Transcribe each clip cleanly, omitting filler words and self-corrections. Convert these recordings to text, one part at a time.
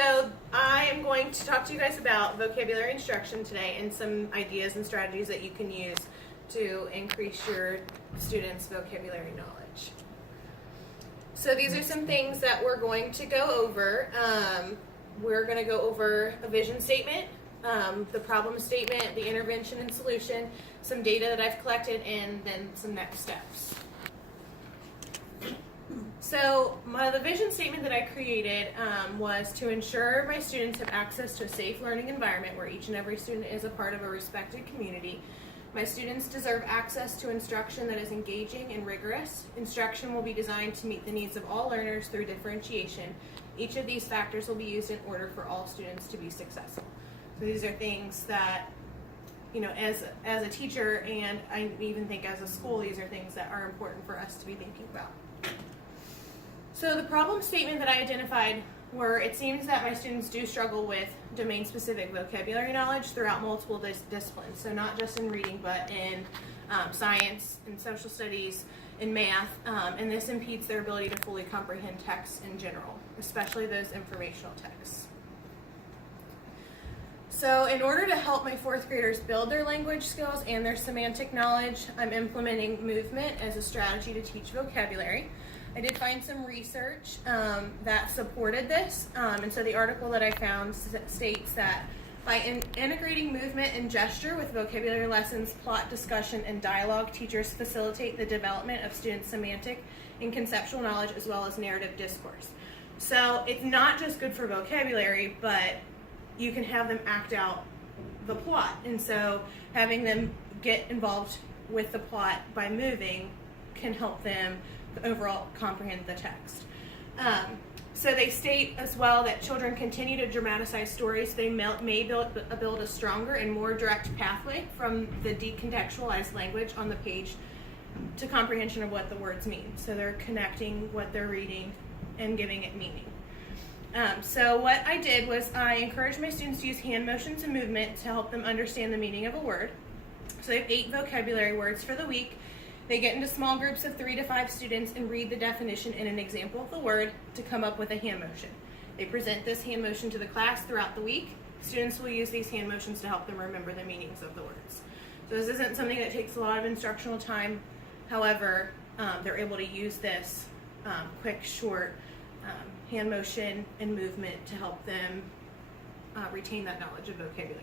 So I am going to talk to you guys about vocabulary instruction today and some ideas and strategies that you can use to increase your students' vocabulary knowledge. So these are some things that we're going to go over. We're going to go over a vision statement, the problem statement, the intervention and solution, some data that I've collected, and then some next steps. So the vision statement that I created was to ensure my students have access to a safe learning environment where each and every student is a part of a respected community. My students deserve access to instruction that is engaging and rigorous. Instruction will be designed to meet the needs of all learners through differentiation. Each of these factors will be used in order for all students to be successful. So these are things that, you know, as a teacher, and I even think as a school, these are things that are important for us to be thinking about. So the problem statement that I identified were, it seems that my students do struggle with domain-specific vocabulary knowledge throughout multiple disciplines. So not just in reading, but in science, in social studies, in math, and this impedes their ability to fully comprehend texts in general, especially those informational texts. So in order to help my fourth graders build their language skills and their semantic knowledge, I'm implementing movement as a strategy to teach vocabulary. I did find some research that supported this, and so the article that I found states that by integrating movement and gesture with vocabulary lessons, plot discussion, and dialogue, teachers facilitate the development of students' semantic and conceptual knowledge as well as narrative discourse. So it's not just good for vocabulary, but you can have them act out the plot, and so having them get involved with the plot by moving can help them overall comprehend the text. So they state as well that children continue to dramatize stories. They may build a stronger and more direct pathway from the decontextualized language on the page to comprehension of what the words mean. So they're connecting what they're reading and giving it meaning. So what I did was I encouraged my students to use hand motions and movement to help them understand the meaning of a word. So they have 8 vocabulary words for the week. They get into small groups of 3 to 5 students and read the definition and an example of the word to come up with a hand motion. They present this hand motion to the class throughout the week. Students will use these hand motions to help them remember the meanings of the words. So this isn't something that takes a lot of instructional time. However, they're able to use this quick, short hand motion and movement to help them retain that knowledge of vocabulary.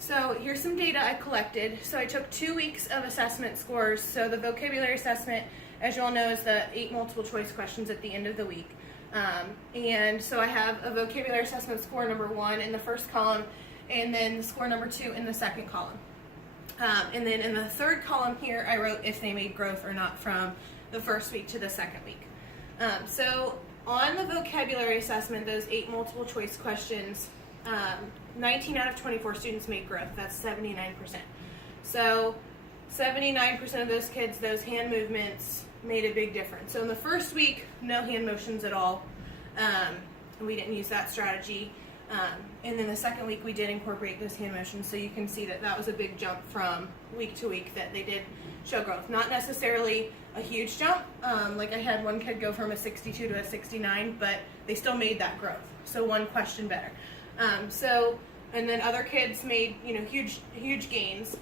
So here's some data I collected. So I took 2 weeks of assessment scores. So the vocabulary assessment, as you all know, is the 8 multiple choice questions at the end of the week. And so I have a vocabulary assessment score number 1 in the first column, and then the score number 2 in the second column. And then in the third column here, I wrote if they made growth or not from the first week to the second week. So on the vocabulary assessment, those 8 multiple choice questions, 19 out of 24 students made growth. That's 79%. So 79% of those kids, those hand movements made a big difference. So in the first week, no hand motions at all. And we didn't use that strategy. And then the second week, we did incorporate those hand motions. So you can see that that was a big jump from week to week that they did show growth. Not necessarily a huge jump. Like I had one kid go from a 62 to a 69, but they still made that growth. So one question better. And then other kids made, huge gains.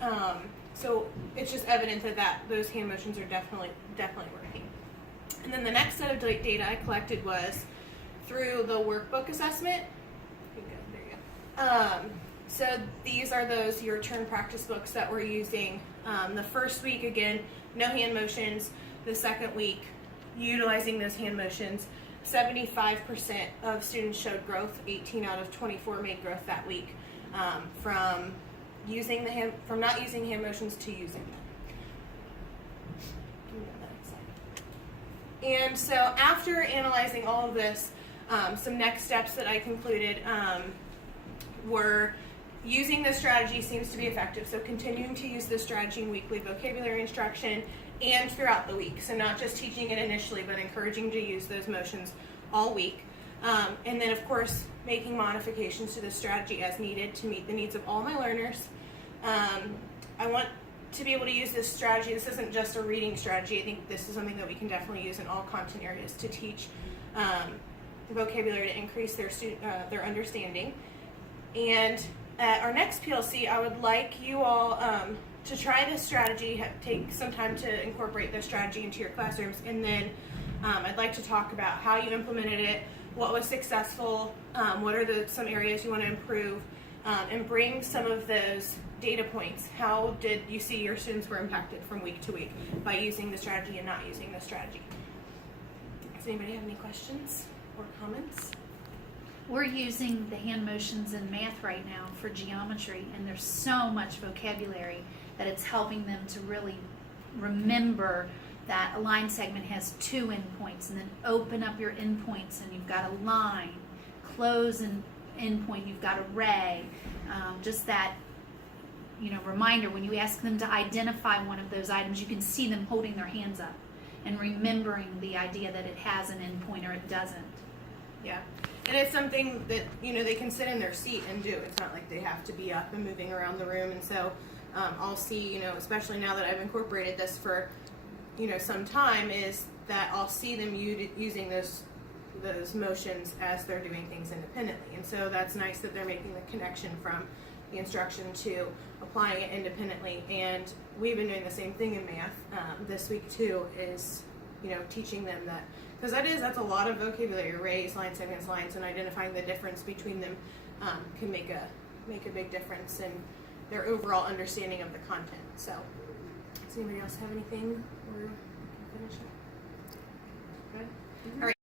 So it's just evident that those hand motions are definitely working. And then the next set of data I collected was through the workbook assessment. There you go. So these are your turn practice books that we're using. The first week, again, no hand motions. The second week, utilizing those hand motions. 75% of students showed growth. 18 out of 24 made growth that week from not using hand motions to using them. And so after analyzing all of this, some next steps that I concluded were using this strategy seems to be effective. So continuing to use this strategy in weekly vocabulary instruction and throughout the week. So not just teaching it initially, but encouraging to use those motions all week. And then, of course, making modifications to this strategy as needed to meet the needs of all my learners. I want to be able to use this strategy. This isn't just a reading strategy. I think this is something that we can definitely use in all content areas to teach vocabulary to increase their understanding. And at our next PLC, I would like you all to try this strategy, take some time to incorporate this strategy into your classrooms, and then I'd like to talk about how you implemented it, what was successful, what are some areas you want to improve, and bring some of those data points. How did you see your students were impacted from week to week by using the strategy and not using the strategy? Does anybody have any questions or comments? We're using the hand motions in math right now for geometry, and there's so much vocabulary that it's helping them to really remember that a line segment has 2 endpoints, and then open up your endpoints and you've got a line, close an endpoint, you've got a ray. Just that, reminder, when you ask them to identify one of those items, you can see them holding their hands up and remembering the idea that it has an endpoint or it doesn't. Yeah, and it's something that they can sit in their seat and do. It's not like they have to be up and moving around the room. And so I'll see, especially now that I've incorporated this for some time, is that I'll see them using those motions as they're doing things independently. And so that's nice that they're making the connection from the instruction to applying it independently. And we've been doing the same thing in math this week too, is teaching them that, because that's a lot of vocabulary, arrays, line segments, lines, and identifying the difference between them can make a big difference in their overall understanding of the content. So does anybody else have anything, or we can finish up? Good? All right.